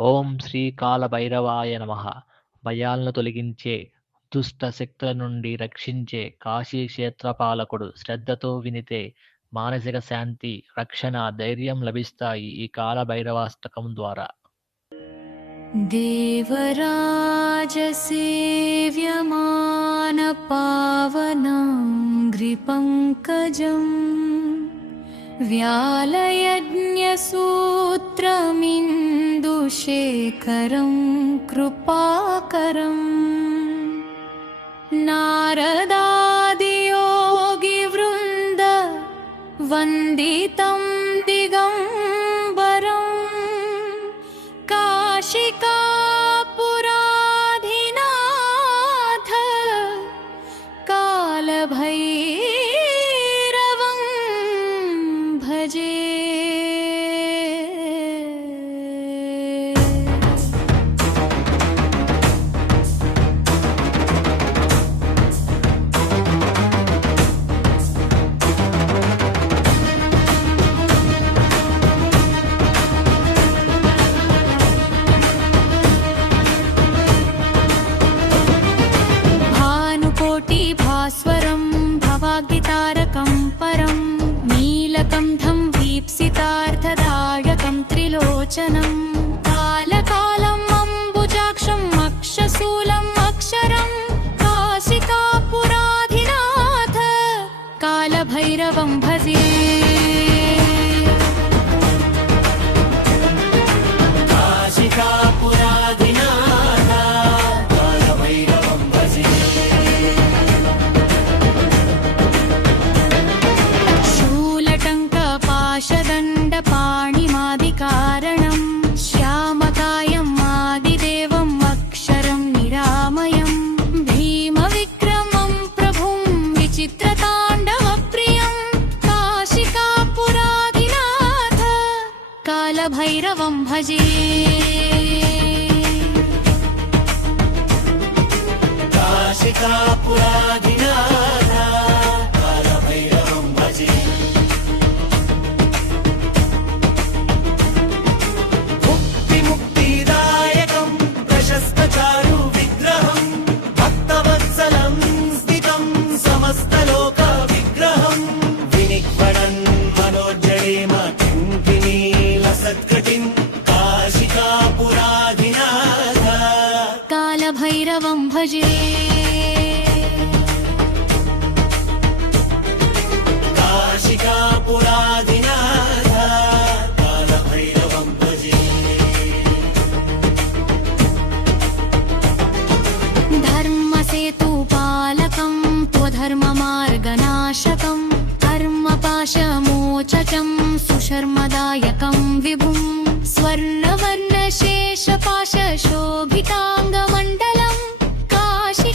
ఓం శ్రీ కాలభైరవాయ నమః. భయాలను తొలగించే, దుష్ట శక్తుల నుండి రక్షించే కాశీ క్షేత్రపాలకుడు. శ్రద్ధతో వినితే మానసిక శాంతి, రక్షణ, ధైర్యం లభిస్తాయి ఈ కాలభైరవాష్టకం ద్వారా. देवराजसेव्यमानपावनाङ्घ्रिपङ्कजम् व्यालयज्ञसूत्रमिन्दुशेखरं कृपाकरम् नारदादियोगिवृन्द वन्दितं दिगम्बरं काशिकापुराधिनाथ कालभैरवं भजे. भास्वरं भवाग्नितारकं परं नीलकण्ठं वीप्सितार्थदायकं त्रिलोचनं कालकालम् अम्बुजाक्षम् अक्षशूलम् अक्षरं काशिकापुराधिनाथ कालभैरवं भजे. पाणिमादिकारणं श्यामकायं आदिदेवम् अक्षरं निरामयं भीमविक्रमं प्रभुं विचित्रताण्डवप्रियं काशिकापुराधिनाथ कालभैरवं भजे. काशिकापुराधिनाथ कालभैरवं भजे. चारु विग्रहं भक्तवत्सलं स्थितं समस्तलोक विग्रहं विनिक्वणन् मनोज्जडेम किङ्किणी लसत्कटिं काशिकापुराधिनाथ कालभैरवं भजे. काशिकापुराधिनाथ कालभैरवं भजे. धर्मसेतुपालकं त्वधर्ममार्गनाशकं कर्मपाशमोचकं सुशर्मदायकं विभुं स्वर्णवर्णशेषपाशशोभिताङ्गमण्डलं काशिकापुराधिनाथ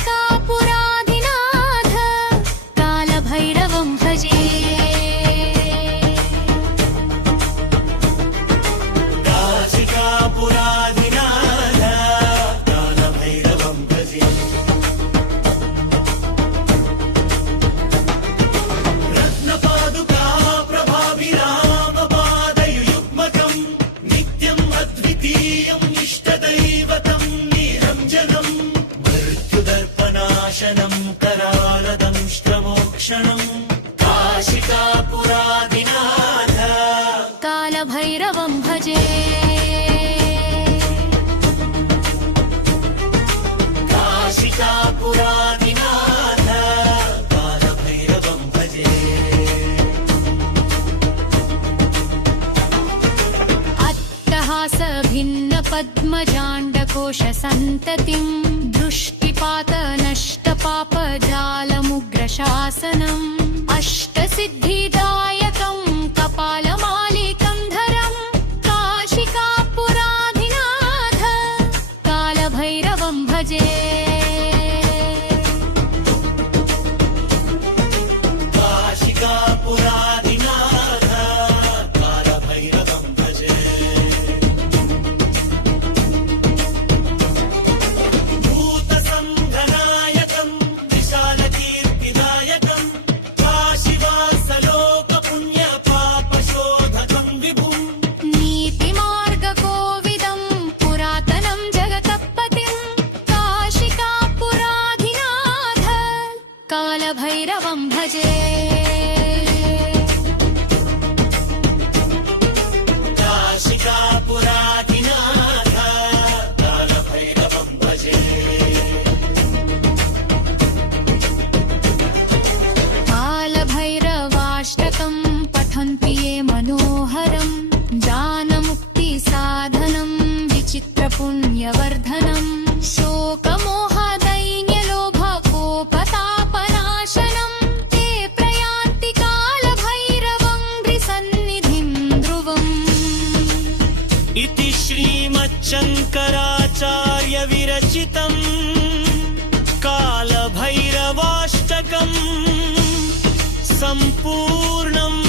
कालभैरवं भजे. काशिकापुराधिनाथ कालभैरवं भजे. रत्नपादुका प्रभाभिरामपादयुग्मकं नित्यम् अद्वितीयम् इष्टदैवतं निरञ्जनं मृत्युदर्पनाशनं करालदंष्ट्रमोक्षणं काशिकापुराधिनाथ कालभैरवं भजे. काशिकापुराधिनाथ कालभैरवं भजे. अट्टहासभिन्नपद्मजाण्डकोशसन्ततिं दृष्टिपातनष्टपापजालमुग्रशासनम् अष्टसिद्धिदायकं कपालमालिकन्धरं काशिकापुराधिनाथ कालभैरवं भजे. काशिकापुराधिनाथ कालभैरवं भजे. भूतसंघनायकं विशालकीर्तिदायकं काशीवासलोकपुण्यपापशो त्रिपुराधिनाथ कालभैरवं भजे कालभैरवाष्टकं पठन्ति ये मनोहरं ज्ञानमुक्तिसाधनं विचित्रपुण्यवर्धनं शोकमोहदैन्यलोभकोपतापनाशनं ते प्रयान्ति कालभैरवं नृसन्निधिं ध्रुवम् इति श्रीमच्छङ्कराचार्यविरचितं कालभैरवाष्टकम् सम्पूर्णम्